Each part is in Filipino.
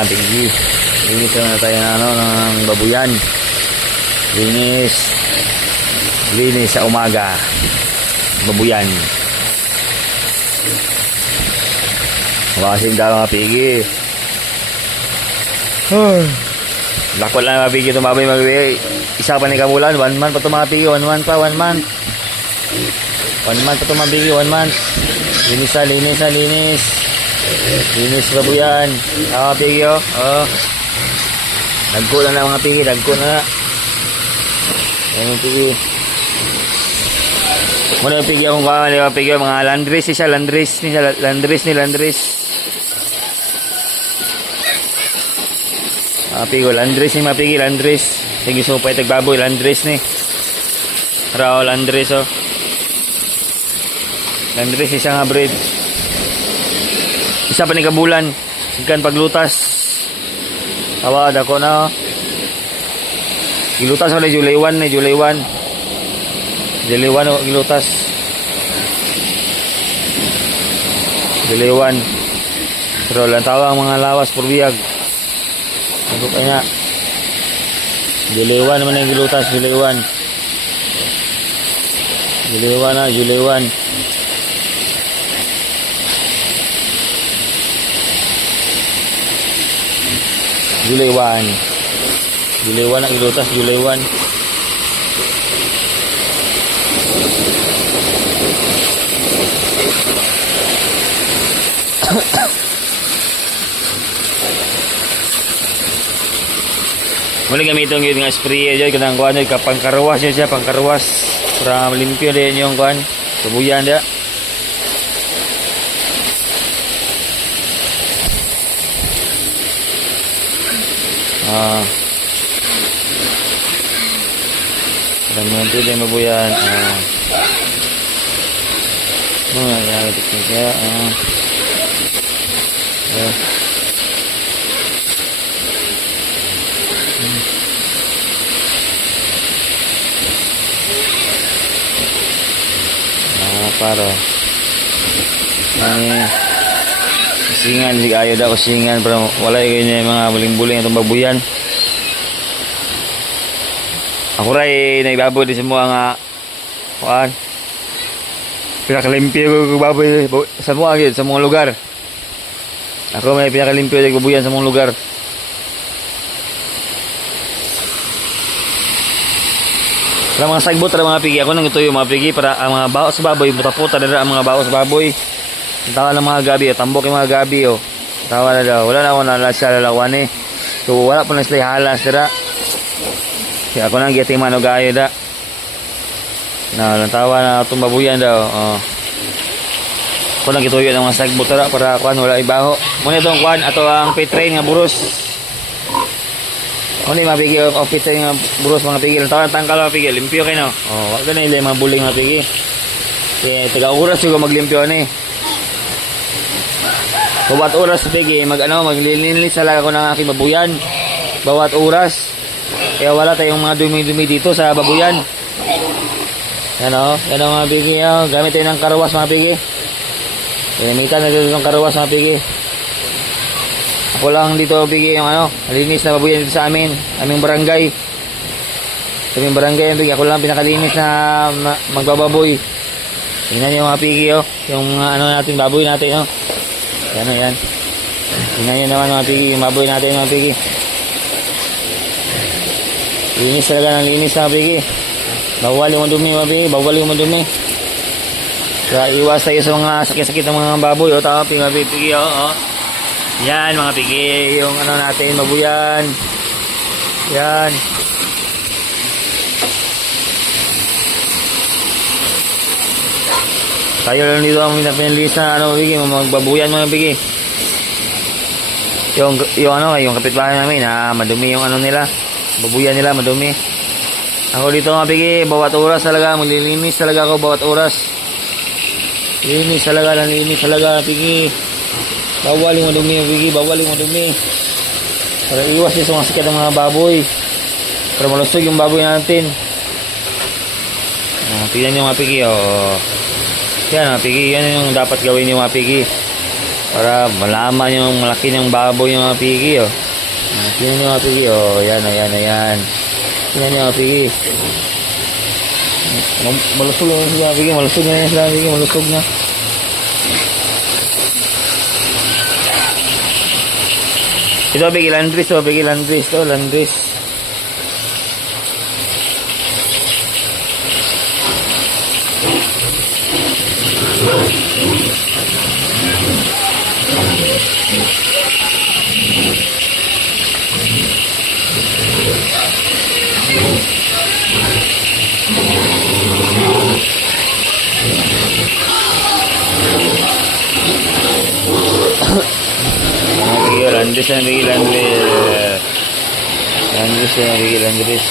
mga pigi. Linis na tayo ng babuyan. Linis sa umaga. Babuyan. Wasin daw mga pigi. Lakot lang mga pigi itong baboy magbigay. Isa pa ni kamulan, 1 month pa itong mga pigi, 1 month pa, 1 month. 1 month pa itong mga pigi, 1 month. Linis. Linis babuyan. Mga pigi oh. Dagko na mga pigi, dagko na. Ayan mga pigi. Muna yung pigi akong kawan, mga pigi, mga landris siya, landris. Pigo landris ni mapigi landris sige supay tagbaboy landris ni rao landris oh landris isa nga breed isa pa ni kabulan ikan paglutas tawad ako na oh. Gilutas ako ni July 1 oh gilutas July 1 pero lang tawang mga lawas por biyag ano kanya July 1 naman yung gilutas July 1 na July 1 ang gilutas July 1 muli gamitin yung nga spray dyan kanang kuhan yun pangkarwas yun siya pangkarwas para malimpyo din yung kuhan tubuyan dia para malimpyo din mabuyan teknik ya para usingan di ayo dah usingan pero wala yung mga buling-buling itong babuyan ako rin naibabo di semua nga kuan pinakalimpyo ko baboy sa mga lugar ako may pinakalimpyo di babuyan sa mga lugar para mga sagbot para mga pigi ako nang ito yung mga pigi para ang mga baos baboy puta-puta na ang mga baos baboy tawa ng mga gabi tambok yung mga gabi tawa na daw wala na ako nalasya lalawan so wala po na sila halas dira kaya ako nang giti mano gayo da na tawa na itong babuyan daw ako nang ituyo ng mga sagbot para kuhan wala ibaho muna itong kuhan ato ang pitrain nga buros mga pigi officer nga buros mga pigi tawag tangkal mga pigi limpyo kayo no wag na nila mga buling mga pigi kaya taga oras yung maglimpyo bawat oras pigi maglilinis talaga ko ng aking babuyan bawat oras kaya wala tayong mga dumi-dumi dito sa babuyan yan mga pigi gamit tayo ng karawas mga pigi gamitan na dito ng karawas mga pigi ako lang dito bigay yung malinis na babuyan dito sa aming barangay. Sa aming barangay bigay ako lang pinakalinis na magbababoy. Tingnan niyo mga pigi yung natin baboy natin Yan. Tingnan niyo naman mga pigi, yung baboy natin mga pigi. Linis talaga ng linis mga pigi. Bawal yung madumi mga pigi, bawal yung madumi. Kaya iwas tayo sa mga sakit-sakit ng mga baboy tapi mga pigi yan mga pigi yung natin babuyan yan tayo lang dito ang pinapinilist na pigi magbabuyan mga pigi yung kapitbahay namin madumi yung nila babuyan nila madumi ako dito mga pigi bawat oras talaga maglilinis talaga ako bawat oras linis talaga pigi bawal yung madumi pigi bawal yung madumi para iwas yung mga sakit ng mga baboy para malusog yung baboy natin tignan nyo mga pigi yan mga pigi yan yung dapat gawin yung mga pigi Para malaman yung malaki ng baboy yung mga pigi, oh. Tingnan nyo mga pigi, oh. Ayan, ayan, ayan. Tingnan nyo mga pigi. Malusog na yung mga pigi. Malusog na yung mga pigi. Malusog na. Ito pigi landris, oh. Pigi landris, to. Landris. Landris na bigil landris. Landris na bigil landris.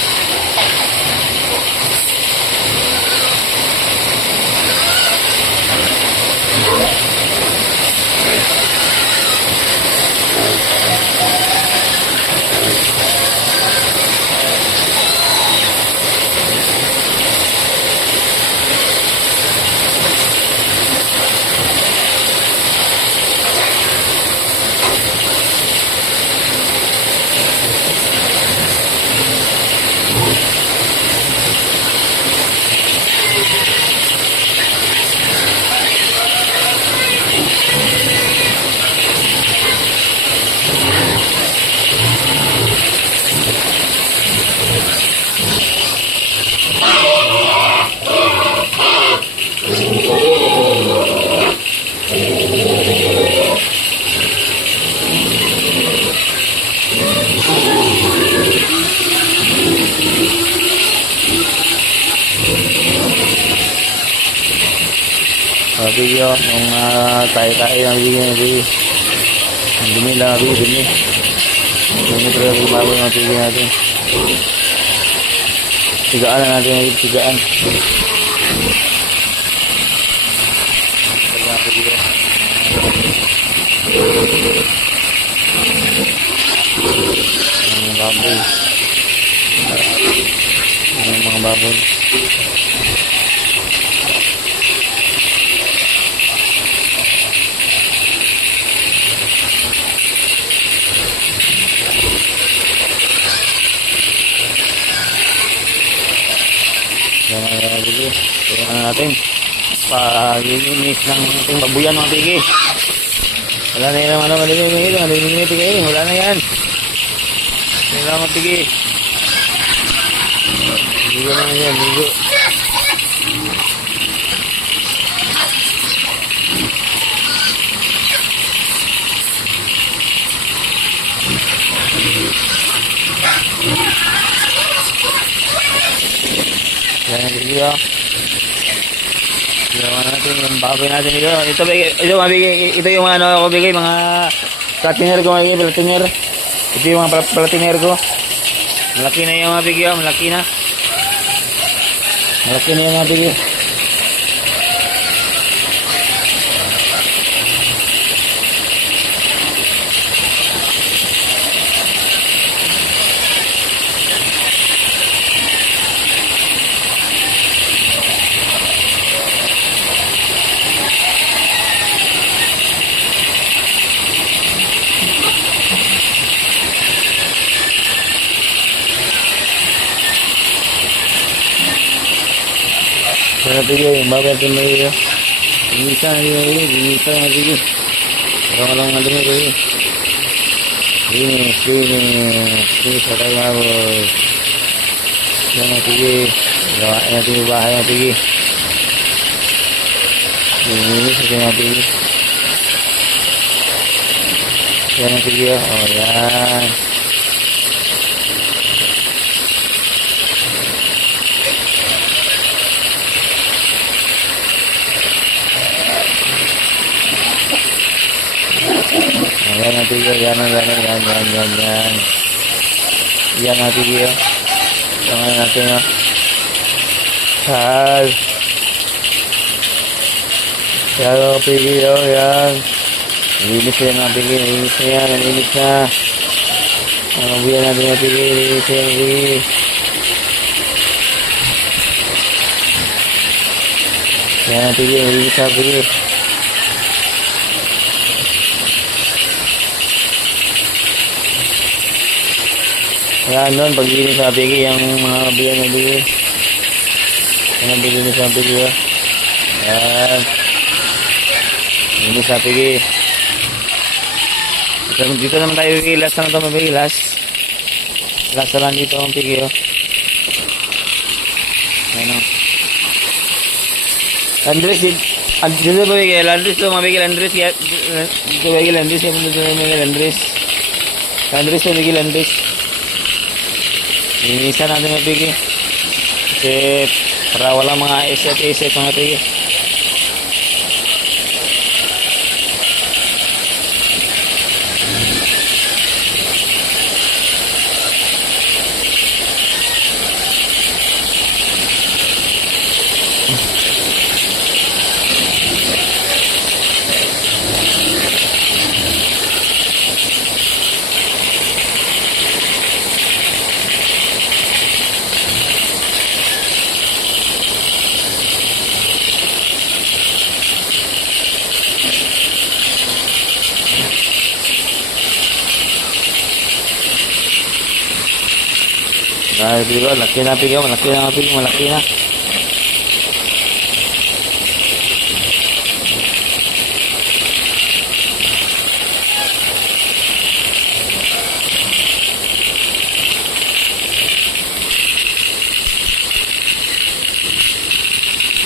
Video nung tayo-tayo ang video. Ang dumi lang, dumi. Dumi talaga yung baboy ng video natin. Tigaan na natin yung tigaan. Ang baboy. Ang mga baboy. Tingnan natin pag-linis ng ating babuyan mga pigi. Wala na yan ano, wala na yan. Hindi lang mga pigi. Ligo na yan, ligo. Yan ang video. Ginawa natin yung baboy natin dito. Ito yung ano ako bigay, mga platiner ko, mga platiner. Ito yung mga platiner ko. Malaki na yung mga bigay, malaki na. Malaki na yung mga bigay. Sana tigil, bakit natin may ginisa natin. Parang lang nga dumi ko yun. Linis na tayo mga boy. Sana tigil, gawain natin yung bahay na tigil. Linis natin mga tigil. Sana tigil, oh yan. Yan natin yun, yan. Yan natin yun. Tangan natin yun. Sal. Yan ang pigi yun, yan. Linis yan ang pigi, linis na yan, linis na. Ang buyan natin yung pigi, linis yan ang pigi. Yan ang pigi, linis na pigi. Ayan doon, paglinis sa Piggy, yung mga biyan na Piggy. Yan ang bilinis sa Piggy, oh. Ayan. Bilinis sa Piggy. Dito naman tayo ilas na ito, mabigilas. Last na lang dito ang Piggy, oh. Ayan, oh. Andres, dito ba bigay? Andres, ito mabigay Andres. Dito bigay Andres, dito bigay Andres. Andres, ito bigay Andres. Inisa natin mabigay. Kasi para wala mga eset mga Piggy. Ay, di ba? Laki na Piggy, malaki na Piggy, malaki na.